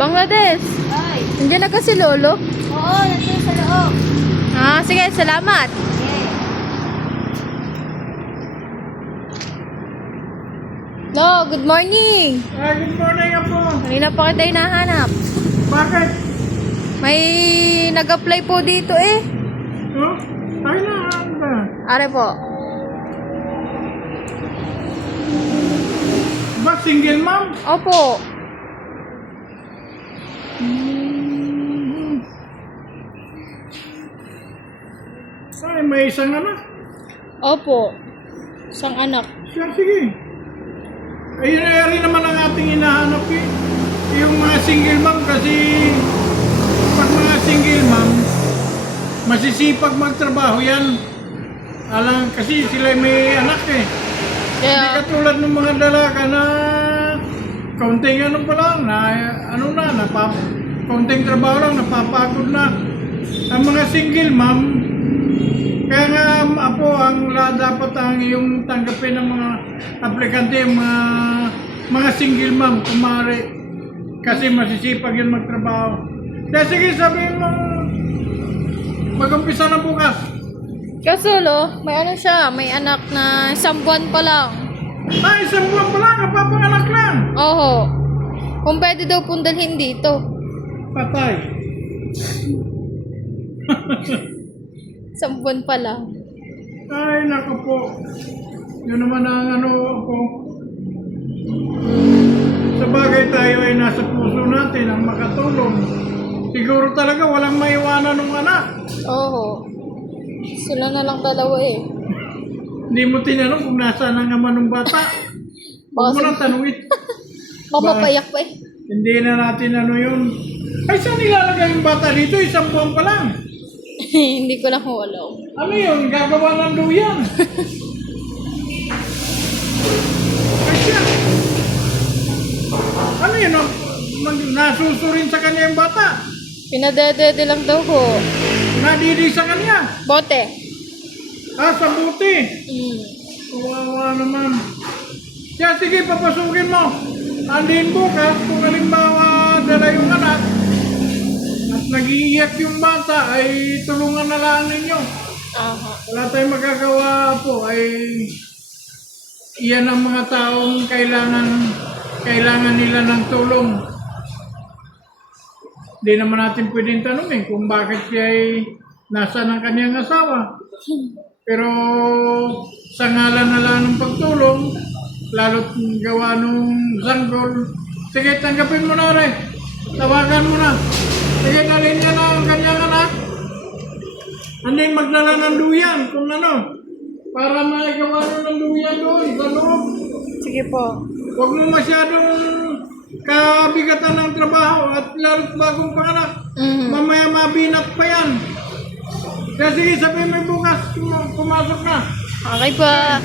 Bangladesh. Ay. Nandiyan na kasi lolo. Oo, nandun sa loob. Ah, sige, salamat. Okay. Lo, good morning. Good morning po. Kanina pa kita hinahanap. Bakit? May nag-apply po dito eh. Oh? Ay na, ano ba? Are po. Ba, single mom? Opo. Ay, may isang anak. Opo. Isang anak. Sige. Ayun na rin naman ang ating hinahanap eh. Yung mga single mom kasi pag mga single mom, masisipag magtrabaho yan. Alang kasi sila may anak eh. Hindi Kaya, katulad ng mga dalaga na kaunting ano pa lang, kaunting trabaho lang, napapagod na. Ang mga single mom, kaya nga apo, dapat ang iyong tanggapin ng mga aplikante, yung mga single mom, kumari. Kasi masisipag yun magtrabaho. Kaya sige, sabihin mo, mag-umpisa na bukas. kaso lo, may ano siya, may anak na 1 buwan pa lang. Ay, isang buwan pa lang, napapanganak lang. Oho. Kung pwede daw pong dalhin dito. Patay. 1 buwan pa lang. Ay, naku po. Yun naman ang ano po. Sa bagay tayo ay nasa puso natin ang makatulong. Siguro talaga walang maiwanan ng anak. Oho. Sila na lang dalawa eh. Hindi mo tinanong kung nasaan ang ama ng bata. Huwag mo nang tanungin. Mapapayak pa eh. Hindi na natin ano yun. Ay, saan nilalagay yung bata dito? 1 buwan pa lang. Hindi ko lang alam. Ano yun? Gagawa ng duyan. Ay, siya. Ano yun? Nasusurin sa kanya yung bata. Pinadedede lang daw ko. Nadidi sa kanya. Bote. Sa buti. Kawawa naman. Kaya sige, papasukin mo. Andin bukas, kung halimbawa dala yung anak at nag-iiyak yung bata, ay tulungan na lang ninyo. Aha. Wala tayong magagawa po, ay iyan ang mga taong kailangan nila ng tulong. Hindi naman natin pwedeng tanungin kung bakit siya ay nasa ng kanyang asawa. Pero sa ngalan na lang ng pagtulong, lalo't gawa nung sanggol, sige, tanggapin mo na rin. Tawagan mo na. Sige, dalhin niya na ang kanyang anak. Anding magdala ng duyan kung ano. Para magawa nyo ng duyan doon sa loob. Sige po. Huwag mo masyadong kabigatan ng trabaho at lalo't bagong panganak. Mamaya mabinat pa yan. Kaya sige, sabihin mo bukas, pumasok na. Okay pa.